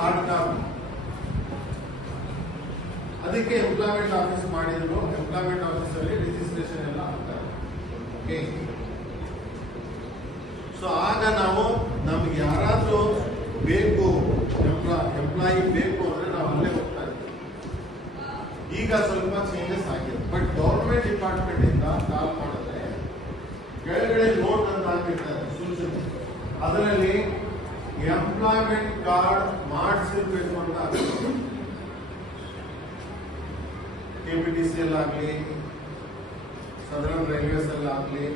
Hard copy. ಅದಕ್ಕೆ employment office ಮಾಡಿದ್ರು. Employment office ಅಲ್ಲಿ ರಿಜಿಸ್ಟ್ರೇಷನ್ ಎಲ್ಲ ಆಗ್ತಾರೆ. ಓಕೆ, ಸೊ ಆಗ ನಾವು ನಮ್ಗೆ ಯಾರಾದ್ರೂ ಬೇಕು, ಎಂಪ್ಲಾಯಿ ಬೇಕು ಅಂದ್ರೆ ನಾವು ಅಲ್ಲೇ ಹೋಗ್ತಾ ಇದ್ದೀವಿ. ಈಗ ಸ್ವಲ್ಪ ಚೇಂಜಸ್ ಆಗಿದೆ. ಬಟ್ ಗೌರ್ಮೆಂಟ್ ಡಿಪಾರ್ಟ್ಮೆಂಟ್ ಇಂದ ಕಾಲ್ ಮಾಡಿದ್ರೆ ಕೆಳಗಡೆ ನೋಟ್ ಅಂತ ಹಾಕಿರ್ತಾರೆ ಸೂಚನೆ, ಅದರಲ್ಲಿ ಎಂಪ್ಲಾಯ್ಮೆಂಟ್ ಕಾರ್ಡ್ ಮಾಡಿಸಿರ್ಬೇಕು ಅಂತ ಹಾಕಿರ್ತಾರೆ. KPTCL ಆಗಲಿ, ಸದರ್ನ್ ರೈಲ್ವೇಸ್ ಅಲ್ಲಿ ಆಗಲಿ,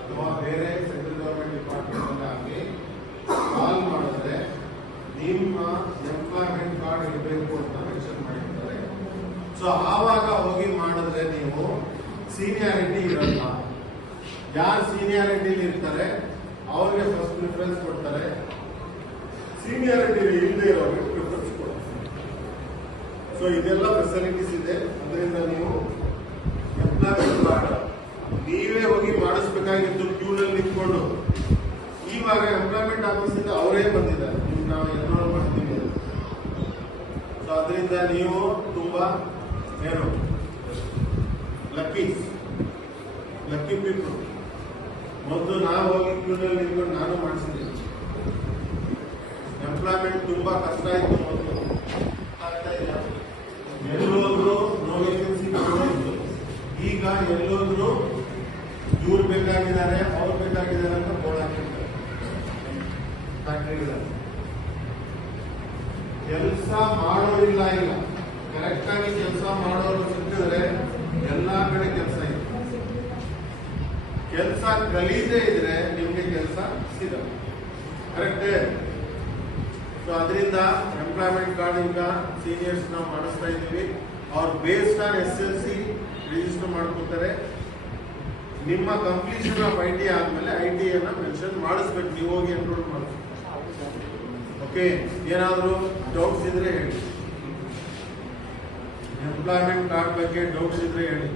ಅಥವಾ ಬೇರೆ ಸೆಂಟ್ರಲ್ ಗವರ್ಮೆಂಟ್ ಡಿಪಾರ್ಟ್ಮೆಂಟ್ ಆಗಲಿ ಕಾಲ್ ಮಾಡಿದ್ರೆ ನಿಮ್ಮ ಎಂಪ್ಲಾಯ್ಮೆಂಟ್ ಕಾರ್ಡ್ ಇರಬೇಕು ಅಂತ ಮೆನ್ಷನ್ ಮಾಡಿರ್ತಾರೆ. ಸೊ ಆವಾಗ ಹೋಗಿ ಮಾಡಿದ್ರೆ ನೀವು ಸೀನಿಯಾರಿಟಿ ಇರಲ್ಲ. ಯಾರು ಸೀನಿಯಾರಿಟಿ ಇರ್ತಾರೆ ಅವ್ರಿಗೆ ಫಸ್ಟ್ ಪ್ರಿಫರೆನ್ಸ್ ಕೊಡ್ತಾರೆ, ಸೀನಿಯಾರಿಟಿ ಇಲ್ಲದೆ ಇರೋರಿಗೆ ಪ್ರಿಫರೆನ್ಸ್ ಕೊಡ್ತಾರೆ. ಸೊ ಇದೆಲ್ಲ ಫೆಸಿಲಿಟೀಸ್ ಇದೆ. ಅದರಿಂದ ನೀವು ಎಂಪ್ಲಾಯ್ಮೆಂಟ್ ಕಾರ್ಡ್ ನೀವೇ ಹೋಗಿ ಮಾಡಿಸ್ಬೇಕಾಗಿತ್ತು ಕ್ಯೂನಲ್ಲಿ ನಿಂತ್ಕೊಂಡು. ಇವಾಗ ಎಂಪ್ಲಾಯ್ಮೆಂಟ್ ಆಫೀಸ್ ಇಂದ ಅವರೇ ಬಂದಿದ್ದಾರೆ, ನಿಮ್ಗೆ ನಾವು ಎನ್ರೋಲ್ ಮಾಡ್ತೀವಿ. ಸೊ ಅದರಿಂದ ನೀವು ತುಂಬಾ ಏನು ಲಕ್ಕಿ ಪೀಪಲ್. ಮೊದಲು ನಾವು ಹೋಗಿ ಕ್ಯೂನಲ್ಲಿ ನಿಂತ್ಕೊಂಡು ನಾನು ಮಾಡಿಸಿದ್ದೀನಿ. ಎಂಪ್ಲಾಯ್ಮೆಂಟ್ ತುಂಬಾ ಕಷ್ಟ ಆಯ್ತು ಮೊದಲು, ಎಲ್ಲೋದ್ರು ನೋ ವೇಕೆನ್ಸಿ ಇತ್ತು. ಈಗ ಎಲ್ಲೋದ್ರು ಇವ್ರು ಬೇಕಾಗಿದ್ದಾರೆ, ಅವ್ರು ಬೇಕಾಗಿದ್ದಾರೆ ಅಂತ ಬೋರ್ಡ್ ಹಾಕಿರ್ತಾರೆ ಫ್ಯಾಕ್ಟ್ರಿಗಳಲ್ಲಿ. ಕೆಲಸ ಮಾಡೋರಿಲ್ಲ. ಈಗ ಕರೆಕ್ಟ್ ಆಗಿ ಕೆಲಸ ಮಾಡೋರು ಸಿಕ್ಕಿದ್ರೆ ಎಲ್ಲಾ ಕಡೆ ಕೆಲಸ ಇದೆ. ಕೆಲಸ ಕಲಿಯದೇ ಇದ್ರೆ ನಿಮ್ಗೆ ಕೆಲಸ ಸಿಗಲ್ಲ. ಕರೆಕ್ಟೇ? ಸೊ ಅದರಿಂದ ಎಂಪ್ಲಾಯ್ಮೆಂಟ್ ಕಾರ್ಡ್ ಈಗ ಸೀನಿಯರ್ಸ್ ನಾವು ಮಾಡಿಸ್ತಾ ಇದ್ದೀವಿ. ಅವ್ರು ಬೇಸ್ಡ್ ಆನ್ SLC ರಿಜಿಸ್ಟರ್ ಮಾಡ್ಕೊತಾರೆ. ನಿಮ್ಮ ಕಂಪ್ಲೀಷನ್ ಆಫ್ IT ಆದ್ಮೇಲೆ IT ಅನ್ನ ಮೆನ್ಷನ್ ಮಾಡಿಸ್ಬೇಕು. ನೀವು ಹೋಗಿ ಎನ್ರೋಲ್ ಮಾಡಿಸ್ಬೇಕು. ಓಕೆ, ಏನಾದರೂ ಡೌಟ್ಸ್ ಇದ್ರೆ ಹೇಳಿ. ಎಂಪ್ಲಾಯ್ಮೆಂಟ್ ಕಾರ್ಡ್ ಬಗ್ಗೆ ಡೌಟ್ಸ್ ಇದ್ರೆ ಹೇಳಿ.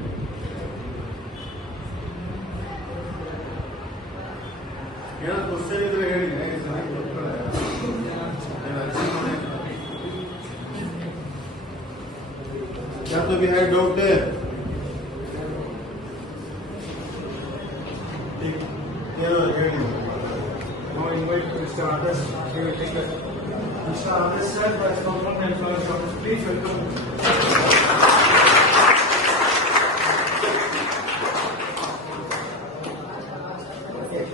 ಏನಾದ್ರು ಕ್ವಶನ್ ಇದ್ರೆ ಹೇಳಿ. क्या तो भी है डाउट है? Now invite Mr. Adarsh. He will take it. Mr. Adarsh sir, from Employers Office, please welcome.